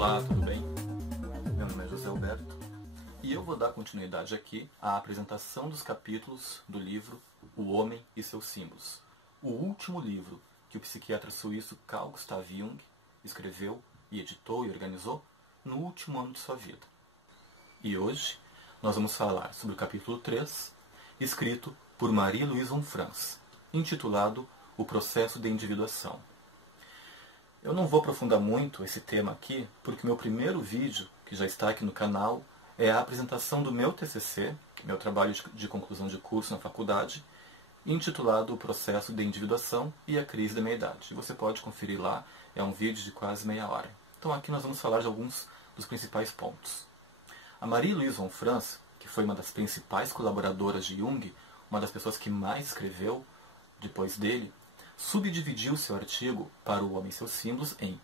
Olá, tudo bem? Meu nome é José Alberto e eu vou dar continuidade aqui à apresentação dos capítulos do livro O Homem e seus Símbolos, o último livro que o psiquiatra suíço Carl Gustav Jung escreveu e editou e organizou no último ano de sua vida. E hoje nós vamos falar sobre o capítulo 3, escrito por Marie-Louise von Franz, intitulado O Processo de Individuação. Eu não vou aprofundar muito esse tema aqui, porque meu primeiro vídeo, que já está aqui no canal, é a apresentação do meu TCC, meu trabalho de conclusão de curso na faculdade, intitulado O Processo de Individuação e a Crise da Meia-Idade. Você pode conferir lá, é um vídeo de quase meia hora. Então aqui nós vamos falar de alguns dos principais pontos. A Marie-Louise von Franz, que foi uma das principais colaboradoras de Jung, uma das pessoas que mais escreveu depois dele, subdividiu seu artigo para O Homem e seus Símbolos em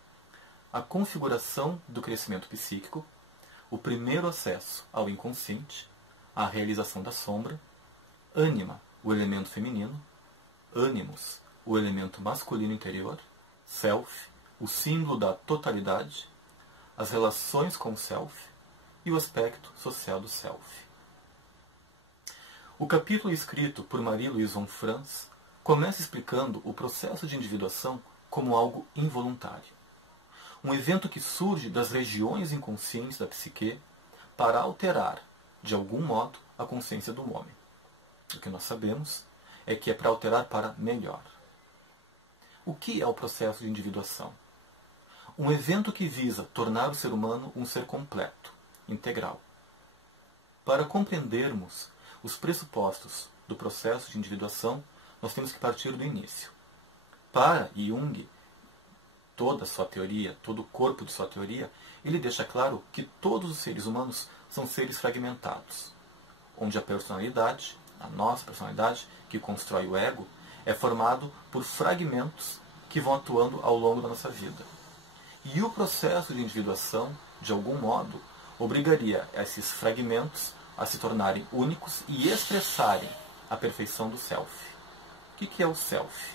a configuração do crescimento psíquico, o primeiro acesso ao inconsciente, a realização da sombra, ânima, o elemento feminino, ânimos, o elemento masculino interior, self, o símbolo da totalidade, as relações com o self e o aspecto social do self. O capítulo escrito por Marie-Louise von Franz começa explicando o processo de individuação como algo involuntário. Um evento que surge das regiões inconscientes da psique para alterar, de algum modo, a consciência do homem. O que nós sabemos é que é para alterar para melhor. O que é o processo de individuação? Um evento que visa tornar o ser humano um ser completo, integral. Para compreendermos os pressupostos do processo de individuação, nós temos que partir do início. Para Jung, toda a sua teoria, todo o corpo de sua teoria, ele deixa claro que todos os seres humanos são seres fragmentados, onde a personalidade, a nossa personalidade, que constrói o ego, é formado por fragmentos que vão atuando ao longo da nossa vida. E o processo de individuação, de algum modo, obrigaria esses fragmentos a se tornarem únicos e expressarem a perfeição do self. O que é o self?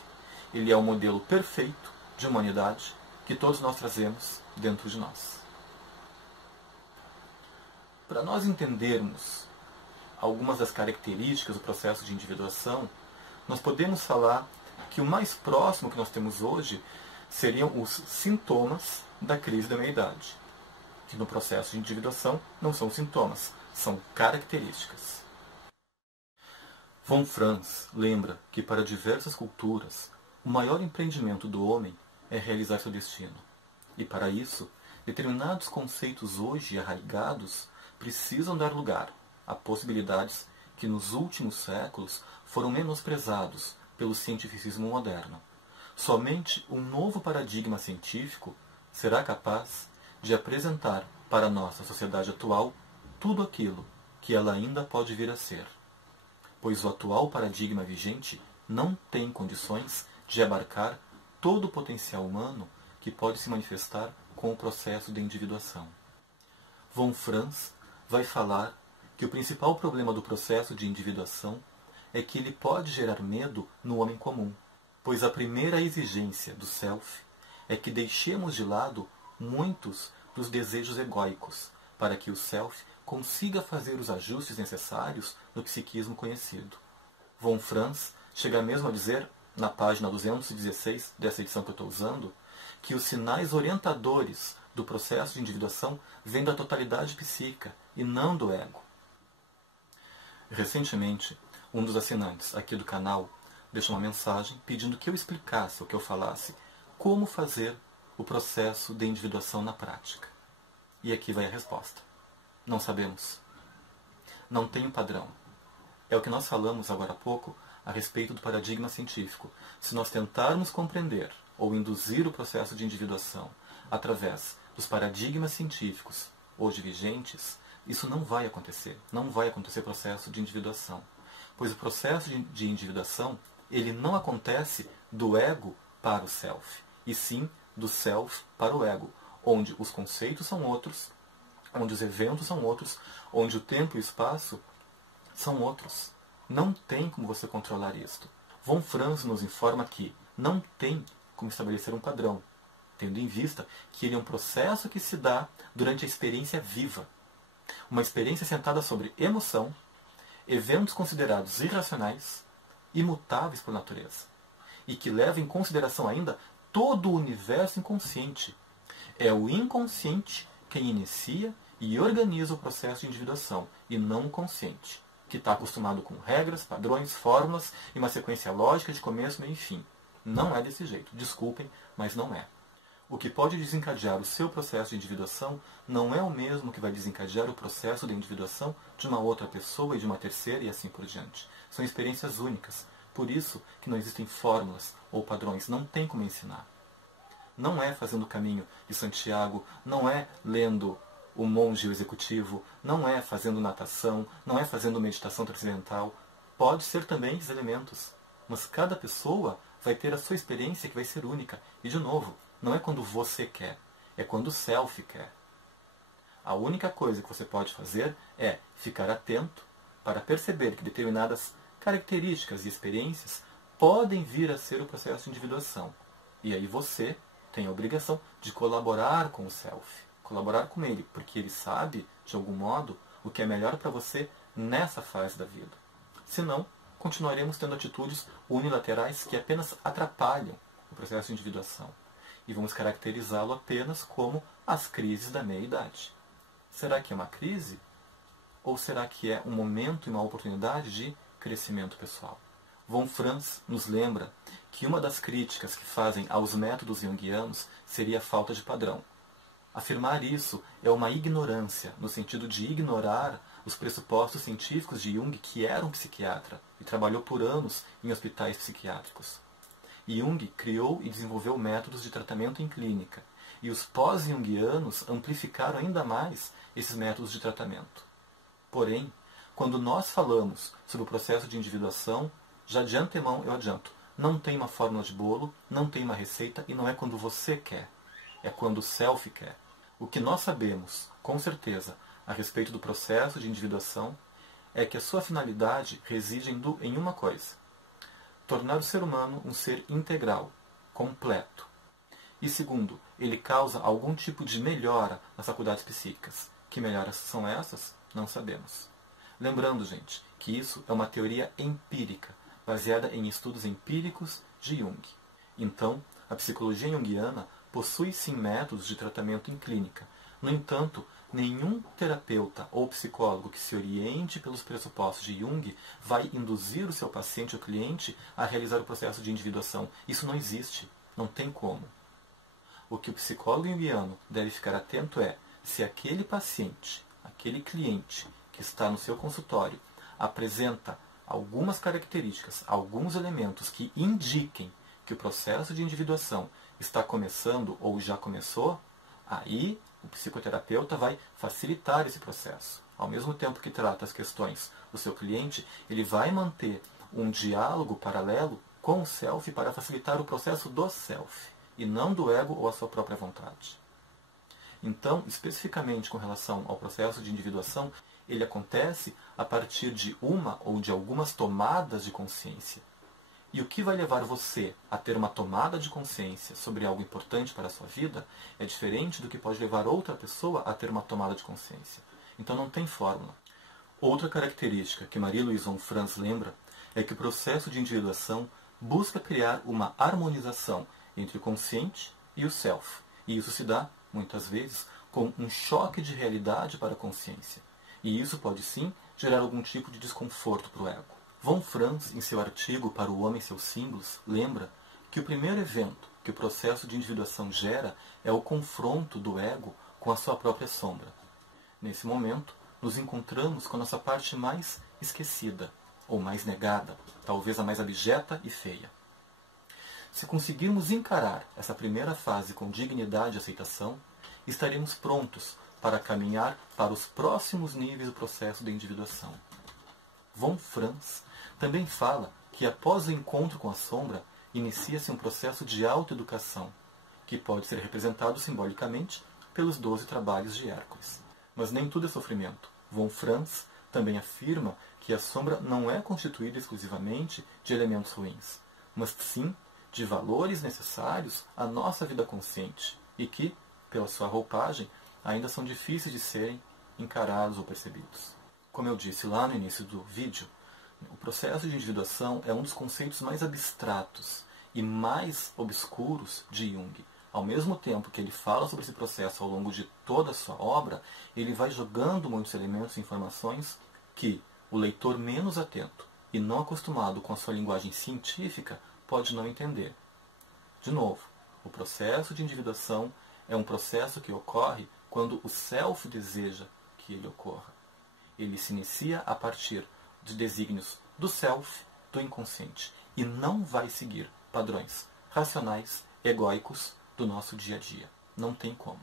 Ele é o modelo perfeito de humanidade que todos nós trazemos dentro de nós. Para nós entendermos algumas das características do processo de individuação, nós podemos falar que o mais próximo que nós temos hoje seriam os sintomas da crise da meia-idade, que no processo de individuação não são sintomas, são características. Von Franz lembra que para diversas culturas, o maior empreendimento do homem é realizar seu destino. E para isso, determinados conceitos hoje arraigados precisam dar lugar a possibilidades que nos últimos séculos foram menosprezados pelo cientificismo moderno. Somente um novo paradigma científico será capaz de apresentar para a nossa sociedade atual tudo aquilo que ela ainda pode vir a ser, pois o atual paradigma vigente não tem condições de abarcar todo o potencial humano que pode se manifestar com o processo de individuação. Von Franz vai falar que o principal problema do processo de individuação é que ele pode gerar medo no homem comum, pois a primeira exigência do self é que deixemos de lado muitos dos desejos egóicos para que o self consiga fazer os ajustes necessários no psiquismo conhecido. Von Franz chega mesmo a dizer, na página 216 dessa edição que eu estou usando, que os sinais orientadores do processo de individuação vêm da totalidade psíquica e não do ego. Recentemente, um dos assinantes aqui do canal deixou uma mensagem pedindo que eu explicasse ou que eu falasse como fazer o processo de individuação na prática. E aqui vai a resposta. Não sabemos. Não tem um padrão. É o que nós falamos agora há pouco a respeito do paradigma científico. Se nós tentarmos compreender ou induzir o processo de individuação através dos paradigmas científicos hoje vigentes, isso não vai acontecer. Não vai acontecer processo de individuação. Pois o processo de individuação, ele não acontece do ego para o self, e sim do self para o ego, onde os conceitos são outros, onde os eventos são outros, onde o tempo e o espaço são outros. Não tem como você controlar isto. Von Franz nos informa que não tem como estabelecer um padrão. tendo em vista que ele é um processo que se dá durante a experiência viva. Uma experiência sentada sobre emoção, eventos considerados irracionais, imutáveis por natureza, e que leva em consideração ainda todo o universo inconsciente. É o inconsciente quem inicia e organiza o processo de individuação, e não o consciente, que está acostumado com regras, padrões, fórmulas e uma sequência lógica de começo, meio e fim. Não é desse jeito. Desculpem, mas não é. O que pode desencadear o seu processo de individuação não é o mesmo que vai desencadear o processo de individuação de uma outra pessoa e de uma terceira e assim por diante. São experiências únicas. Por isso que não existem fórmulas ou padrões. Não tem como ensinar. Não é fazendo o caminho de Santiago, não é lendo o monge o executivo, não é fazendo natação, não é fazendo meditação transcendental. Pode ser também esses elementos. Mas cada pessoa vai ter a sua experiência que vai ser única. E, de novo, não é quando você quer, é quando o self quer. A única coisa que você pode fazer é ficar atento para perceber que determinadas características e experiências podem vir a ser o processo de individuação. E aí você tem a obrigação de colaborar com o self, colaborar com ele, porque ele sabe, de algum modo, o que é melhor para você nessa fase da vida. Senão, continuaremos tendo atitudes unilaterais que apenas atrapalham o processo de individuação. E vamos caracterizá-lo apenas como as crises da meia-idade. Será que é uma crise? Ou será que é um momento e uma oportunidade de crescimento pessoal? Von Franz nos lembra que uma das críticas que fazem aos métodos junguianos seria a falta de padrão. Afirmar isso é uma ignorância, no sentido de ignorar os pressupostos científicos de Jung, que era um psiquiatra e trabalhou por anos em hospitais psiquiátricos. Jung criou e desenvolveu métodos de tratamento em clínica, e os pós-junguianos amplificaram ainda mais esses métodos de tratamento. Porém, quando nós falamos sobre o processo de individuação, já de antemão eu adianto, não tem uma fórmula de bolo, não tem uma receita, e não é quando você quer, é quando o self quer. O que nós sabemos, com certeza, a respeito do processo de individuação, é que a sua finalidade reside em uma coisa: tornar o ser humano um ser integral, completo. E segundo, ele causa algum tipo de melhora nas faculdades psíquicas. Que melhoras são essas? Não sabemos. Lembrando, gente, que isso é uma teoria empírica, baseada em estudos empíricos de Jung. Então, a psicologia junguiana possui sim métodos de tratamento em clínica. No entanto, nenhum terapeuta ou psicólogo que se oriente pelos pressupostos de Jung vai induzir o seu paciente ou cliente a realizar o processo de individuação. Isso não existe. Não tem como. O que o psicólogo junguiano deve ficar atento é se aquele paciente, aquele cliente que está no seu consultório apresenta algumas características, alguns elementos que indiquem que o processo de individuação está começando ou já começou, aí o psicoterapeuta vai facilitar esse processo. Ao mesmo tempo que trata as questões do seu cliente, ele vai manter um diálogo paralelo com o self para facilitar o processo do self, e não do ego ou a sua própria vontade. Então, especificamente com relação ao processo de individuação, ele acontece a partir de uma ou de algumas tomadas de consciência. E o que vai levar você a ter uma tomada de consciência sobre algo importante para a sua vida é diferente do que pode levar outra pessoa a ter uma tomada de consciência. Então não tem fórmula. Outra característica que Marie-Louise von Franz lembra é que o processo de individuação busca criar uma harmonização entre o consciente e o self. E isso se dá, muitas vezes, com um choque de realidade para a consciência. E isso pode sim gerar algum tipo de desconforto para o ego. Von Franz, em seu artigo Para o Homem e seus Símbolos, lembra que o primeiro evento que o processo de individuação gera é o confronto do ego com a sua própria sombra. Nesse momento, nos encontramos com a nossa parte mais esquecida, ou mais negada, talvez a mais abjeta e feia. Se conseguirmos encarar essa primeira fase com dignidade e aceitação, estaremos prontos para caminhar para os próximos níveis do processo de individuação. Von Franz também fala que após o encontro com a sombra, inicia-se um processo de autoeducação, que pode ser representado simbolicamente pelos 12 trabalhos de Hércules. Mas nem tudo é sofrimento. Von Franz também afirma que a sombra não é constituída exclusivamente de elementos ruins, mas sim de valores necessários à nossa vida consciente e que, pela sua roupagem, ainda são difíceis de serem encarados ou percebidos. Como eu disse lá no início do vídeo, o processo de individuação é um dos conceitos mais abstratos e mais obscuros de Jung. Ao mesmo tempo que ele fala sobre esse processo ao longo de toda a sua obra, ele vai jogando muitos elementos e informações que o leitor menos atento e não acostumado com a sua linguagem científica pode não entender. De novo, o processo de individuação é um processo que ocorre quando o self deseja que ele ocorra. Ele se inicia a partir de desígnios do self, do inconsciente, e não vai seguir padrões racionais, egóicos do nosso dia a dia. Não tem como.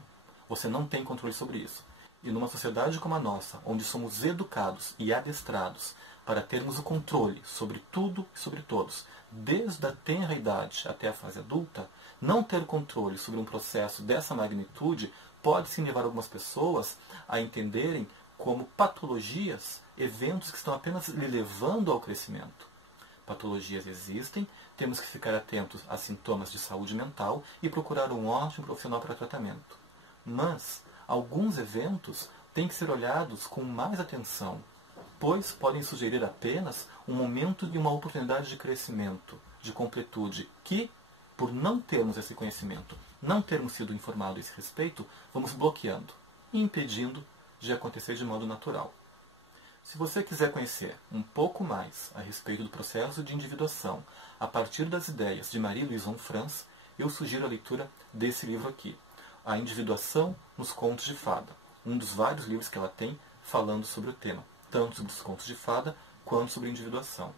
Você não tem controle sobre isso. E numa sociedade como a nossa, onde somos educados e adestrados para termos o controle sobre tudo e sobre todos, desde a tenra idade até a fase adulta, não ter controle sobre um processo dessa magnitude pode sim levar algumas pessoas a entenderem como patologias, eventos que estão apenas lhe levando ao crescimento. Patologias existem, temos que ficar atentos a sintomas de saúde mental e procurar um ótimo profissional para tratamento. Mas alguns eventos têm que ser olhados com mais atenção, pois podem sugerir apenas um momento e uma oportunidade de crescimento, de completude, que, por não termos esse conhecimento, não termos sido informados a esse respeito, vamos bloqueando e impedindo de acontecer de modo natural. Se você quiser conhecer um pouco mais a respeito do processo de individuação a partir das ideias de Marie-Louise Onfrance, eu sugiro a leitura desse livro aqui, A Individuação nos Contos de Fada, um dos vários livros que ela tem falando sobre o tema, tanto sobre os contos de fada quanto sobre a individuação.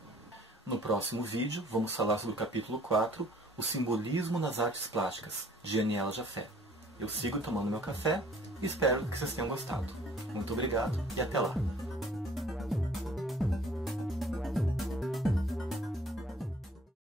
No próximo vídeo, vamos falar sobre o capítulo 4, O Simbolismo nas Artes Plásticas, de Aniela Jafé. Eu sigo tomando meu café e espero que vocês tenham gostado. Muito obrigado e até lá!